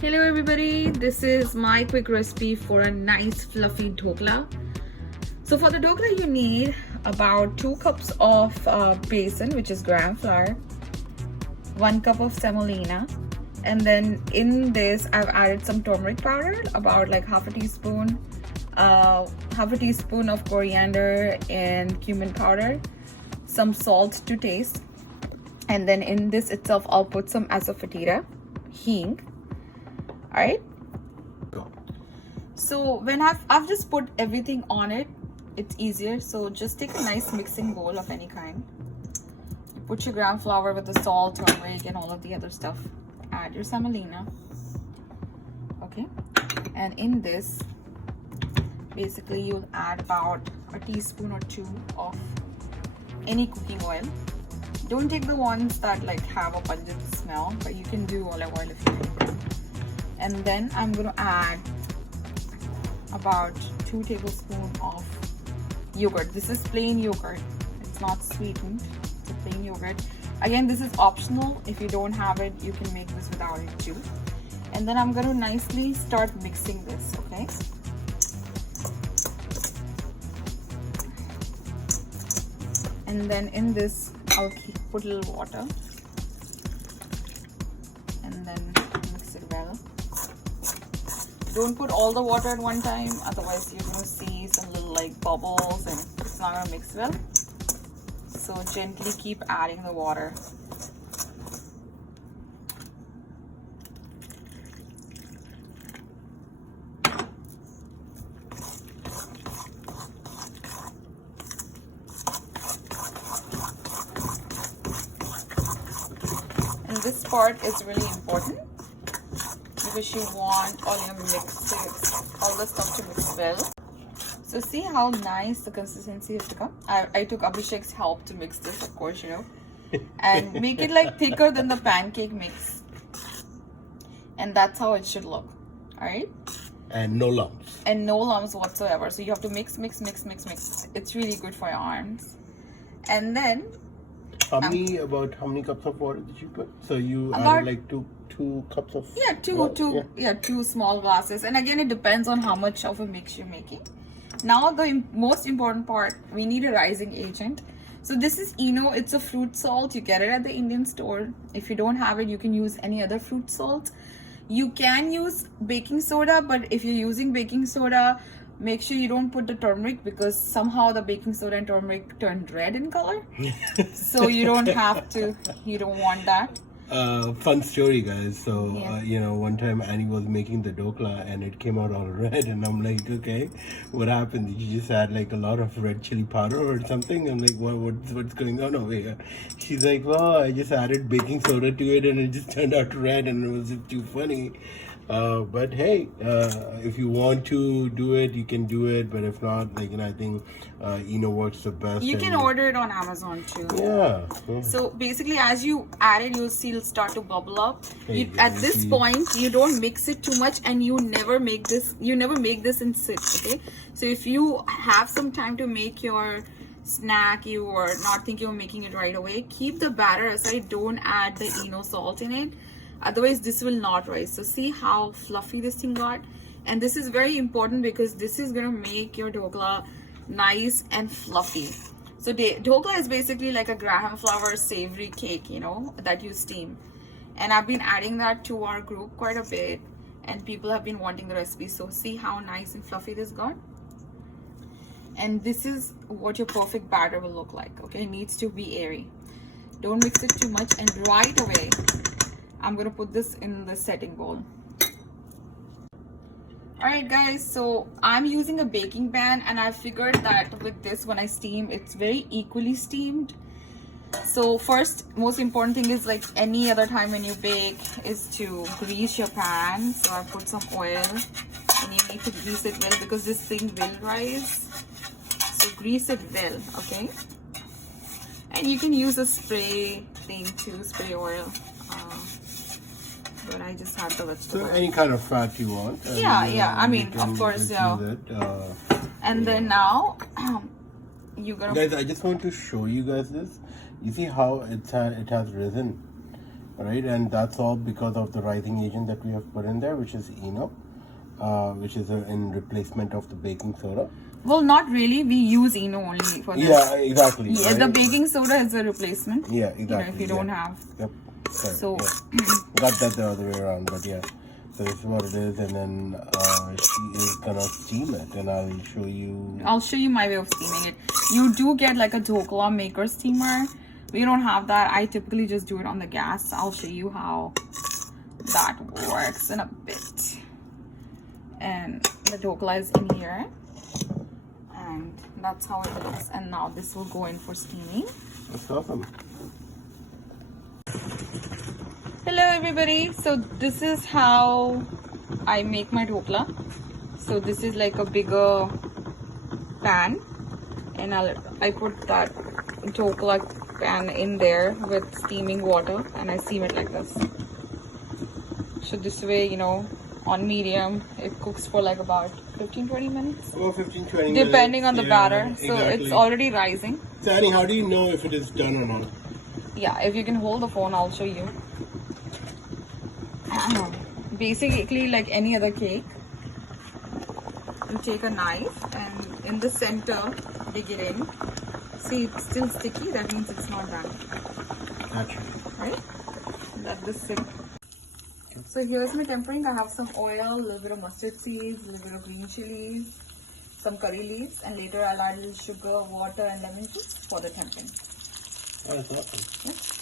Hello everybody, this is my quick recipe for a nice fluffy dhokla. So for the dhokla you need about 2 cups of besan, which is gram flour, 1 cup of semolina, and then in this I've added some turmeric powder, about like half a teaspoon of coriander and cumin powder, some salt to taste, and then in this itself I'll put some asafoetida, hing. All right, so when I've just put everything on it, it's easier. So just take a nice mixing bowl of any kind. You put your gram flour with the salt, turmeric, and all of the other stuff. Add your semolina, okay, and in this basically you'll add about a teaspoon or 2 of any cooking oil. Don't take the ones that like have a pungent smell, but you can do olive oil if you like. And then I'm going to add about 2 tablespoons of yogurt. This is plain yogurt. It's not sweetened. It's a plain yogurt. Again, this is optional. If you don't have it, you can make this without it too. And then I'm going to nicely start mixing this, okay? And then in this, I'll put a little water. And then mix it well. Don't put all the water at one time, otherwise you're going to see some little like bubbles and it's not going to mix well. So gently keep adding the water. And this part is really important, because you want all your all the stuff to mix well. So see how nice the consistency has become. I took Abhishek's help to mix this, of course, you know, and make it like thicker than the pancake mix. And that's how it should look. All right. And no lumps. And no lumps whatsoever. So you have to mix. It's really good for your arms. And then How many cups of water did you put? So you added like two cups of two small glasses. And again, it depends on how much of a mix you're making. Now the most important part, we need a rising agent. So this is Eno. It's a fruit salt. You get it at the Indian store. If you don't have it, you can use any other fruit salt. You can use baking soda, but if you're using baking soda, make sure you don't put the turmeric, because somehow the baking soda and turmeric turn red in color. So you don't want that. Fun story, guys. So one time Annie was making the dhokla and it came out all red, and I'm like, okay, what happened? Did you just add like a lot of red chili powder or something? I'm like, what's going on over here? She's like, well, I just added baking soda to it and it just turned out red, and it was just too funny. But hey, if you want to do it, you can do it. But if not, like, I think Eno works the best. You can order it on Amazon too. Yeah. So basically, as you add it, you'll see it'll start to bubble up. At this point, you don't mix it too much, and you never make this in sits. Okay. So if you have some time to make your snack, you are not thinking of making it right away, keep the batter aside. Don't add the Eno salt in it. Otherwise this will not rise. So see how fluffy this thing got. And this is very important, because this is going to make your dhokla nice and fluffy. So dhokla is basically like a graham flour savory cake, you know, that you steam. And I've been adding that to our group quite a bit, and people have been wanting the recipe. So see how nice and fluffy this got. And this is what your perfect batter will look like. Okay, it needs to be airy. Don't mix it too much. And right away I'm going to put this in the setting bowl. Alright guys, so I'm using a baking pan, and I figured that with this, when I steam, it's very equally steamed. So first, most important thing is, like any other time when you bake, is to grease your pan. So I put some oil, and you need to grease it well, because this thing will rise. So grease it well, okay? And you can use a spray thing too, spray oil. But I just had the vegetable. So any kind of fat you want. Yeah. I mean, of course, yeah. And then now, you're gonna. Guys, I just want to show you guys this. You see how it has risen. right? And that's all because of the rising agent that we have put in there, which is Eno, which is in replacement of the baking soda. Well, not really. We use Eno only for this. Yeah, exactly. Yeah, right? the baking soda is a replacement. Yeah, exactly. You know, if you don't have. Yep. Correct, So. yeah. Got that the other way around, but yeah. So this is what it is, and then she is gonna steam it, and I'll show you. I'll show you my way of steaming it. You do get like a Dhokla maker steamer. We don't have that. I typically just do it on the gas. I'll show you how that works in a bit. And the Dhokla is in here. And that's how it looks. And now this will go in for steaming. That's awesome. Hello everybody. So this is how I make my Dhokla. So this is like a bigger pan. And I put that Dhokla pan in there with steaming water. And I steam it like this. So this way, you know, on medium, it cooks for like about 15-20 minutes. Well, 15-20 minutes. Depending on the batter. So exactly. it's already rising. So Annie, how do you know if it is done or not? Yeah, if you can hold the phone, I'll show you. Basically, like any other cake, you take a knife and in the center, dig it in. See, it's still sticky. That means it's not done. Gotcha. Right? Let this sit. So here's my tempering. I have some oil, a little bit of mustard seeds, a little bit of green chilies, some curry leaves, and later I'll add a little sugar, water, and lemon juice for the tempering. Oh, that's awesome. Yeah.